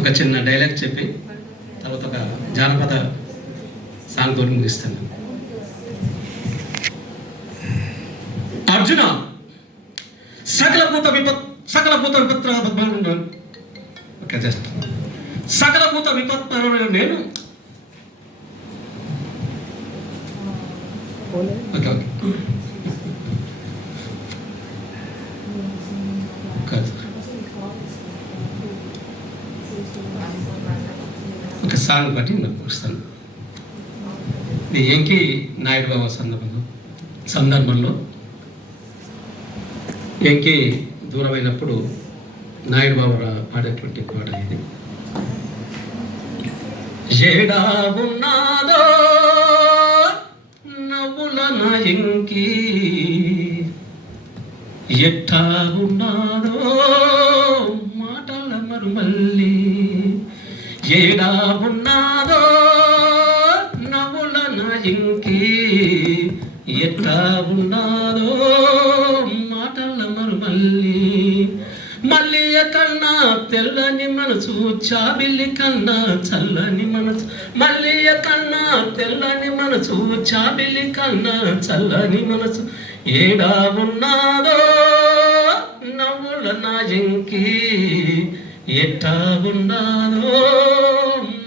ఒక చిన్న డైలాగ్ చెప్పి తర్వాత ఒక జానపద సాంగ్ తోటి ముగిస్తాను. అర్జున, సకల భూత విపత్తుల ఓకే, జస్ట్ సకల భూత విపత్తు నేను ఓకే ఓకే ఒక సాంగ్ బట్టి నాకు వస్తాను. ఇది ఏంకి నాయుడు బాబా సందర్భంలో ఏంకి దూరమైనప్పుడు నాయుడు బాబు పాడేటువంటి పాట ఇది. ఏడా ఉన్నాదో నవ్వుల నా ఎంకి, ఎట్టా ఉన్నాదో మాటల మరుమల్లి, ఏడా ఉన్నాదో నవ్వుల నా ఎంకి, ఎట్టా ఉన్నాదో మాటల మరుమల్లి, మల్లియ కన్నా తెల్లని మనసు, చాబిల్లి కన్నా చల్లని మనసు, మల్లియ కన్నా తెల్లని మనసు, చాబిల్లి కన్నా చల్లని మనసు, ఏడా ఉన్నాదో నవ్వుల నా ఎంకి, ఎట్టా ఉన్నాదో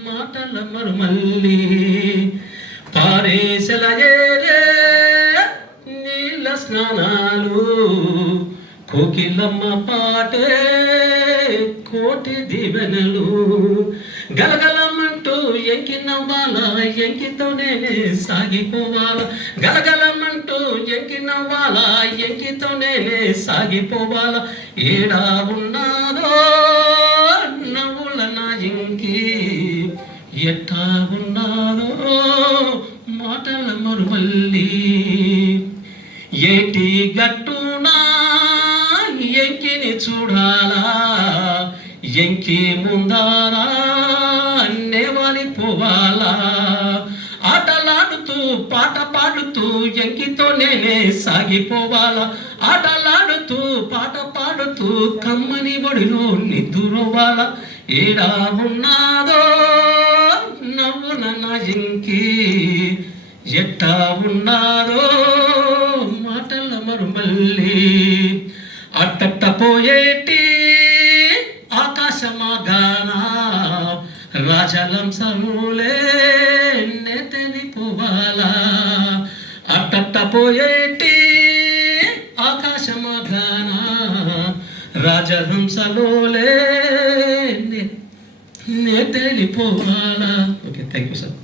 మాటల మరుమల్లి, పారేసెల ఏరే నీళ్ళ స్నానాలు, కోకిలమ్మ పాటే కోటి దీవెనలు, గలగలమంటూ ఎంకి నవ్వాలా, ఎంకితోనే సాగిపోవాలా, గలగలమంటూ ఎంకి నవ్వాలా, ఎంకితోనే సాగిపోవాలా, ఏడా ఉన్నాదో నవ్వుల నా ఎంకి, ఎట్టా ఉన్నాదో మాటల మరుమల్లి, ఏటి గట్టునా ఎంకిని చూడాలా, ఎంకి ముందారా నేవాలిపోవాలా, ఆటలాడుతూ పాట పాడుతూ ఎంకితో నేనే సాగిపోవాలా, ఆటలాడుతూ పాట పాడుతూ కమ్మని ఒడిలో నిద్దురోవాలా, ఏడా ఉన్నాదో నవ్వున నా ఎంకి, ఎట్టా ఉన్నాదో మాటల మరుమల్లి, అట్టట్ట పోయేటి ఆకాశమాగానా రాజలంసములే నెతని పోవాలా, అట్టట్ట పోయేటి ఆకాశమాగానా రాజహంసలోలే నెతని పోవాలా. Okay, thank you sir.